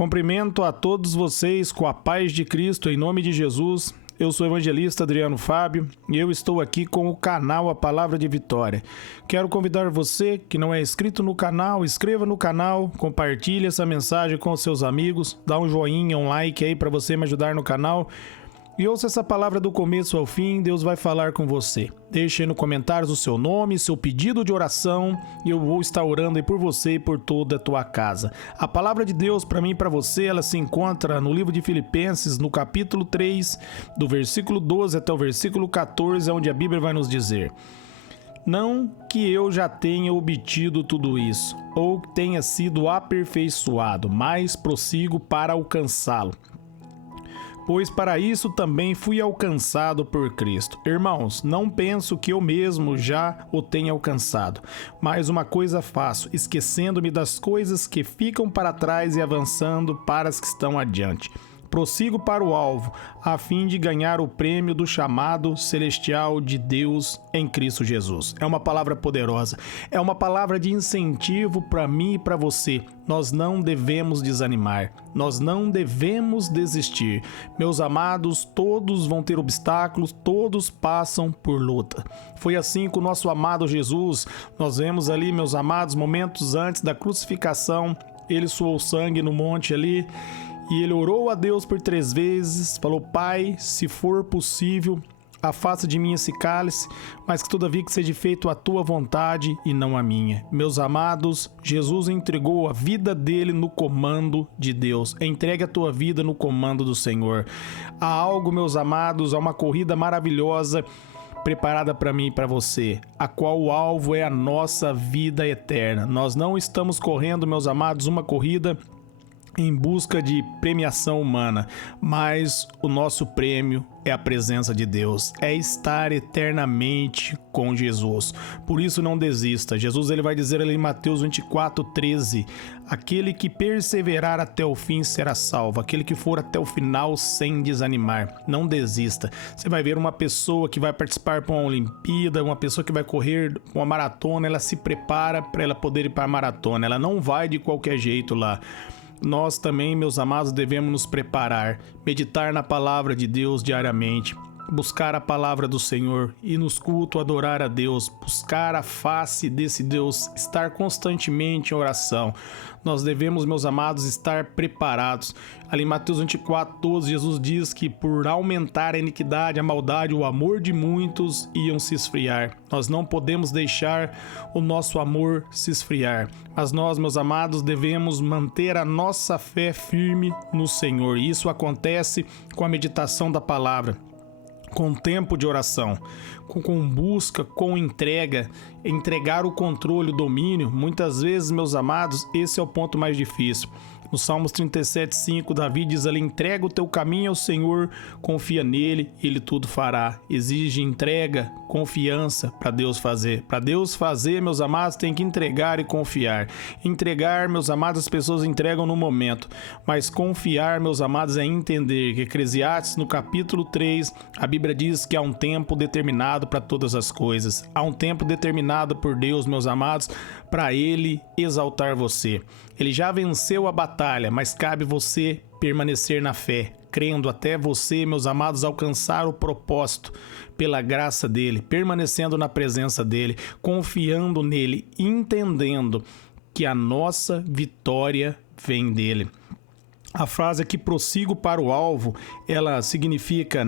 Cumprimento a todos vocês com a paz de Cristo, em nome de Jesus. Eu sou o evangelista Adriano Fábio e eu estou aqui com o canal A Palavra de Vitória. Quero convidar você que não é inscrito no canal, inscreva no canal, compartilhe essa mensagem com os seus amigos, dá um joinha, um like aí para você me ajudar no canal. E ouça essa palavra do começo ao fim, Deus vai falar com você. Deixe aí nos comentários o seu nome, seu pedido de oração, e eu vou estar orando aí por você e por toda a tua casa. A palavra de Deus para mim e para você, ela se encontra no livro de Filipenses, no capítulo 3, do versículo 12 até o versículo 14, onde a Bíblia vai nos dizer: não que eu já tenha obtido tudo isso, ou tenha sido aperfeiçoado, mas prossigo para alcançá-lo. Pois para isso também fui alcançado por Cristo. Irmãos, não penso que eu mesmo já o tenha alcançado, mas uma coisa faço, esquecendo-me das coisas que ficam para trás e avançando para as que estão adiante. Prossigo para o alvo, a fim de ganhar o prêmio do chamado celestial de Deus em Cristo Jesus. É uma palavra poderosa, é uma palavra de incentivo para mim e para você. Nós não devemos desanimar, nós não devemos desistir. Meus amados, todos vão ter obstáculos, todos passam por luta. Foi assim com o nosso amado Jesus. Nós vemos ali, meus amados, momentos antes da crucificação, ele suou sangue no monte ali, e ele orou a Deus por 3 vezes, falou: Pai, se for possível, afasta de mim esse cálice, mas que todavia que seja feito a tua vontade e não a minha. Meus amados, Jesus entregou a vida dele no comando de Deus. Entregue a tua vida no comando do Senhor. Há algo, meus amados, há uma corrida maravilhosa preparada para mim e para você, a qual o alvo é a nossa vida eterna. Nós não estamos correndo, meus amados, uma corrida em busca de premiação humana, mas o nosso prêmio é a presença de Deus, é estar eternamente com Jesus. Por isso não desista. Jesus ele vai dizer ali em Mateus 24:13, aquele que perseverar até o fim será salvo, aquele que for até o final sem desanimar. Não desista. Você vai ver uma pessoa que vai participar para uma Olimpíada, uma pessoa que vai correr uma maratona, ela se prepara para ela poder ir para a maratona, ela não vai de qualquer jeito lá. Nós também, meus amados, devemos nos preparar, meditar na palavra de Deus diariamente, buscar a palavra do Senhor e nos cultos adorar a Deus, buscar a face desse Deus, estar constantemente em oração. Nós devemos, meus amados, estar preparados. Ali em Mateus 24:12, Jesus diz que por aumentar a iniquidade, a maldade, o amor de muitos iam se esfriar. Nós não podemos deixar o nosso amor se esfriar, mas nós, meus amados, devemos manter a nossa fé firme no Senhor. E isso acontece com a meditação da palavra, com tempo de oração, com busca, com entregar o controle, o domínio. Muitas vezes, meus amados, esse é o ponto mais difícil. No Salmos 37:5, Davi diz ali: entrega o teu caminho ao Senhor, confia nele, ele tudo fará. Exige entrega, confiança para Deus fazer. Para Deus fazer, meus amados, tem que entregar e confiar. Entregar, meus amados, as pessoas entregam no momento, mas confiar, meus amados, é entender que Eclesiastes, no capítulo 3, a Bíblia diz que há um tempo determinado para todas as coisas. Há um tempo determinado por Deus, meus amados, para ele exaltar você. Ele já venceu a batalha, mas cabe você permanecer na fé, crendo até você, meus amados, alcançar o propósito pela graça dele, permanecendo na presença dele, confiando nele, entendendo que a nossa vitória vem dele. A frase aqui, prossigo para o alvo, ela significa,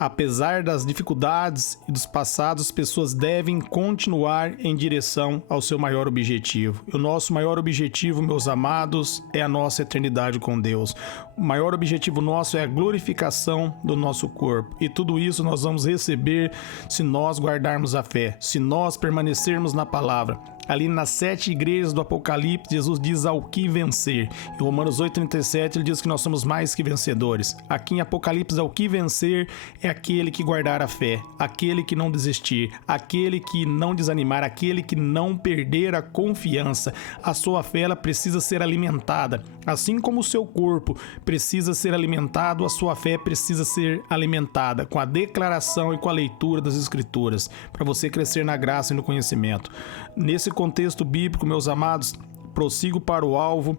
apesar das dificuldades e dos passados, as pessoas devem continuar em direção ao seu maior objetivo. E o nosso maior objetivo, meus amados, é a nossa eternidade com Deus. O maior objetivo nosso é a glorificação do nosso corpo. E tudo isso nós vamos receber se nós guardarmos a fé, se nós permanecermos na palavra. Ali nas 7 igrejas do Apocalipse, Jesus diz ao que vencer. Em Romanos 8:37, ele diz que nós somos mais que vencedores. Aqui em Apocalipse, ao que vencer é aquele que guardar a fé, aquele que não desistir, aquele que não desanimar, aquele que não perder a confiança. A sua fé, ela precisa ser alimentada. Assim como o seu corpo precisa ser alimentado, a sua fé precisa ser alimentada com a declaração e com a leitura das Escrituras, para você crescer na graça e no conhecimento. Nesse contexto bíblico, meus amados, prossigo para o alvo,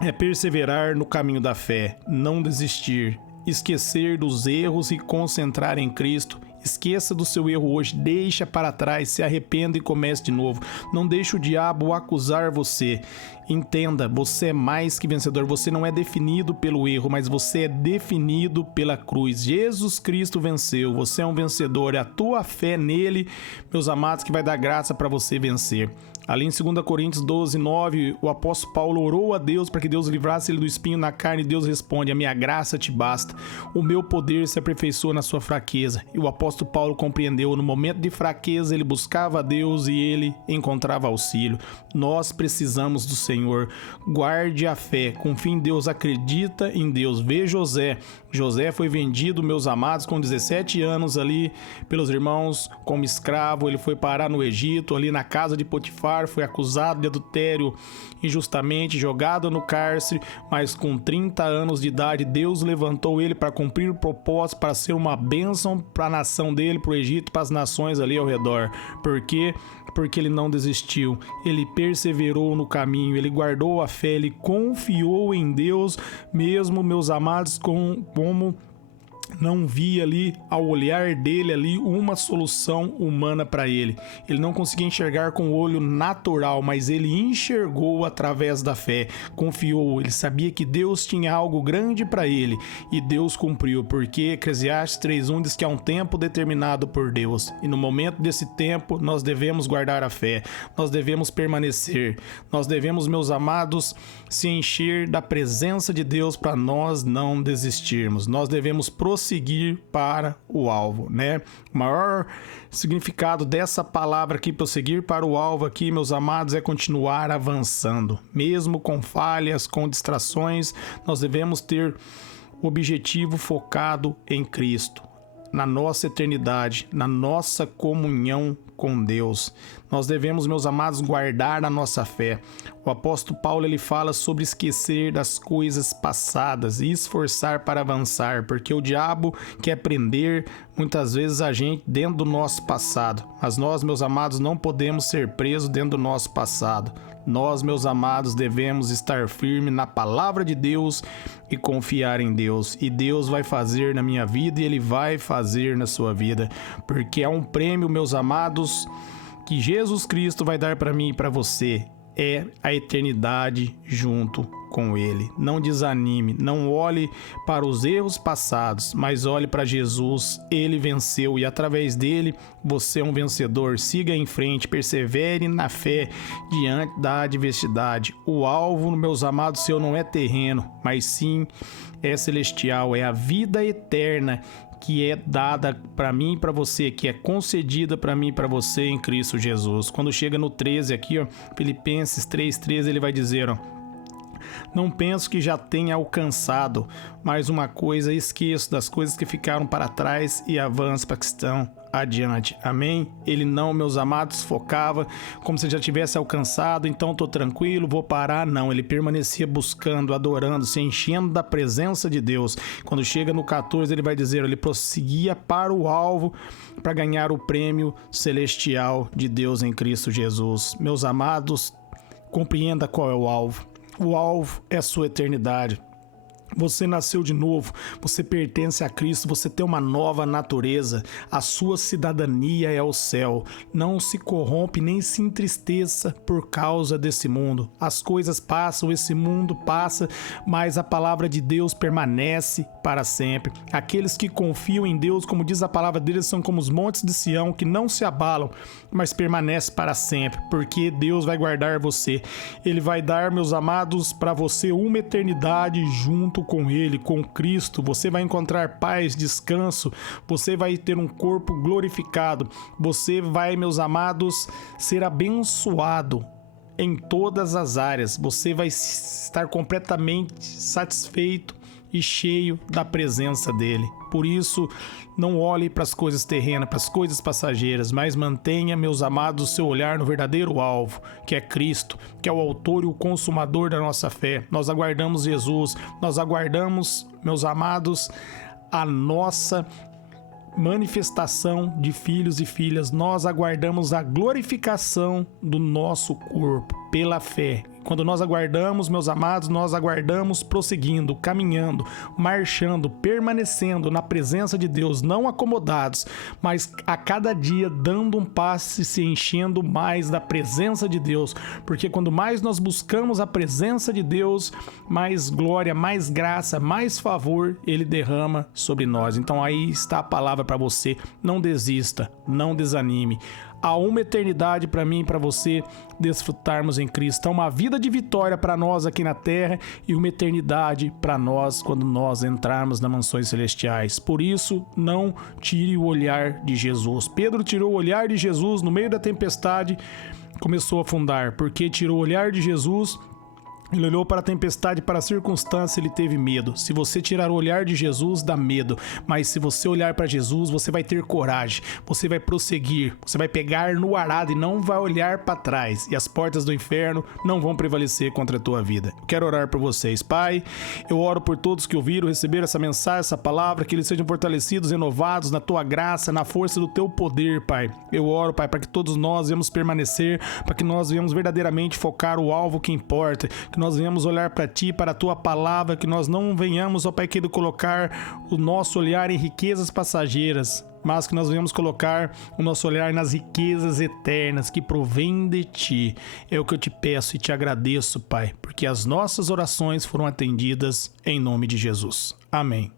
é perseverar no caminho da fé, não desistir, esquecer dos erros e concentrar em Cristo. Esqueça do seu erro hoje, deixa para trás, se arrependa e comece de novo. Não deixe o diabo acusar você. Entenda, você é mais que vencedor. Você não é definido pelo erro, mas você é definido pela cruz. Jesus Cristo venceu. Você é um vencedor. É a tua fé nele, meus amados, que vai dar graça para você vencer. Ali em 2 Coríntios 12, 9, o apóstolo Paulo orou a Deus para que Deus livrasse ele do espinho na carne, e Deus responde: a minha graça te basta, o meu poder se aperfeiçoa na sua fraqueza. E o apóstolo Paulo compreendeu, no momento de fraqueza ele buscava a Deus e ele encontrava auxílio. Nós precisamos do Senhor. Guarde a fé, confie em Deus, acredita em Deus. Vê José. José foi vendido, meus amados, com 17 anos ali pelos irmãos como escravo. Ele foi parar no Egito, ali na casa de Potifar, foi acusado de adultério injustamente, jogado no cárcere, mas com 30 anos de idade Deus levantou ele para cumprir o propósito, para ser uma bênção para a nação dele, para o Egito, para as nações ali ao redor. Por quê? Porque ele não desistiu, ele perseverou no caminho, ele guardou a fé, ele confiou em Deus, mesmo, meus amados, como não via ali, ao olhar dele ali, uma solução humana para ele. Ele não conseguia enxergar com o olho natural, mas ele enxergou através da fé, confiou, ele sabia que Deus tinha algo grande para ele e Deus cumpriu, porque Eclesiastes 3:1 diz que há um tempo determinado por Deus e no momento desse tempo nós devemos guardar a fé, nós devemos permanecer, nós devemos, meus amados, se encher da presença de Deus para nós não desistirmos, nós devemos prosseguir para o alvo, né? O maior significado dessa palavra aqui, prosseguir para o alvo aqui, meus amados, é continuar avançando. Mesmo com falhas, com distrações, nós devemos ter o objetivo focado em Cristo, na nossa eternidade, na nossa comunhão com Deus. Nós devemos, meus amados, guardar a nossa fé. O apóstolo Paulo, ele fala sobre esquecer das coisas passadas e esforçar para avançar, porque o diabo quer prender muitas vezes a gente dentro do nosso passado, mas nós, meus amados, não podemos ser presos dentro do nosso passado. Nós, meus amados, devemos estar firmes na palavra de Deus e confiar em Deus. E Deus vai fazer na minha vida e Ele vai fazer na sua vida. Porque há um prêmio, meus amados, que Jesus Cristo vai dar para mim e para você. É a eternidade junto com Ele. Não desanime, não olhe para os erros passados, mas olhe para Jesus. Ele venceu e através dele você é um vencedor. Siga em frente, persevere na fé diante da adversidade. O alvo, meus amados, seu não é terreno, mas sim é celestial, é a vida eterna que é dada para mim e para você, que é concedida para mim e para você em Cristo Jesus. Quando chega no 13 aqui, ó, Filipenses 3:13, ele vai dizer, ó: não penso que já tenha alcançado, mas uma coisa esqueço das coisas que ficaram para trás e avanço para que estão adiante. Amém? Ele não, meus amados, focava como se já tivesse alcançado, então estou tranquilo, vou parar. Não, ele permanecia buscando, adorando, se enchendo da presença de Deus. Quando chega no 14, ele vai dizer, ele prosseguia para o alvo para ganhar o prêmio celestial de Deus em Cristo Jesus. Meus amados, compreenda qual é o alvo. O alvo é a sua eternidade. Você nasceu de novo, você pertence a Cristo, você tem uma nova natureza, a sua cidadania é o céu. Não se corrompe nem se entristeça por causa desse mundo. As coisas passam, esse mundo passa, mas a palavra de Deus permanece para sempre. Aqueles que confiam em Deus, como diz a palavra deles, são como os montes de Sião, que não se abalam, mas permanecem para sempre, porque Deus vai guardar você. Ele vai dar, meus amados, para você uma eternidade junto com Ele, com Cristo. Você vai encontrar paz, descanso, você vai ter um corpo glorificado, você vai, meus amados, ser abençoado em todas as áreas, você vai estar completamente satisfeito e cheio da presença dele. Por isso, não olhe para as coisas terrenas, para as coisas passageiras, mas mantenha, meus amados, o seu olhar no verdadeiro alvo, que é Cristo, que é o autor e o consumador da nossa fé. Nós aguardamos Jesus, nós aguardamos, meus amados, a nossa manifestação de filhos e filhas. Nós aguardamos a glorificação do nosso corpo pela fé. Quando nós aguardamos, meus amados, nós aguardamos prosseguindo, caminhando, marchando, permanecendo na presença de Deus, não acomodados, mas a cada dia dando um passo e se enchendo mais da presença de Deus, porque quando mais nós buscamos a presença de Deus, mais glória, mais graça, mais favor Ele derrama sobre nós. Então aí está a palavra para você: não desista, não desanime. Há uma eternidade para mim e para você desfrutarmos em Cristo. Há uma vida de vitória para nós aqui na terra e uma eternidade para nós quando nós entrarmos nas mansões celestiais. Por isso, não tire o olhar de Jesus. Pedro tirou o olhar de Jesus no meio da tempestade, começou a afundar. Porque tirou o olhar de Jesus, ele olhou para a tempestade, para a circunstância, ele teve medo. Se você tirar o olhar de Jesus, dá medo. Mas se você olhar para Jesus, você vai ter coragem. Você vai prosseguir. Você vai pegar no arado e não vai olhar para trás. E as portas do inferno não vão prevalecer contra a tua vida. Eu quero orar por vocês. Pai, eu oro por todos que ouviram, receberam essa mensagem, essa palavra, que eles sejam fortalecidos, renovados na tua graça, na força do teu poder, Pai. Eu oro, Pai, para que todos nós venhamos permanecer, para que nós venhamos verdadeiramente focar o alvo que importa, que nós venhamos olhar para Ti, para a Tua palavra, que nós não venhamos, ó Pai querido, colocar o nosso olhar em riquezas passageiras, mas que nós venhamos colocar o nosso olhar nas riquezas eternas que provêm de Ti. É o que eu te peço e te agradeço, Pai, porque as nossas orações foram atendidas em nome de Jesus. Amém.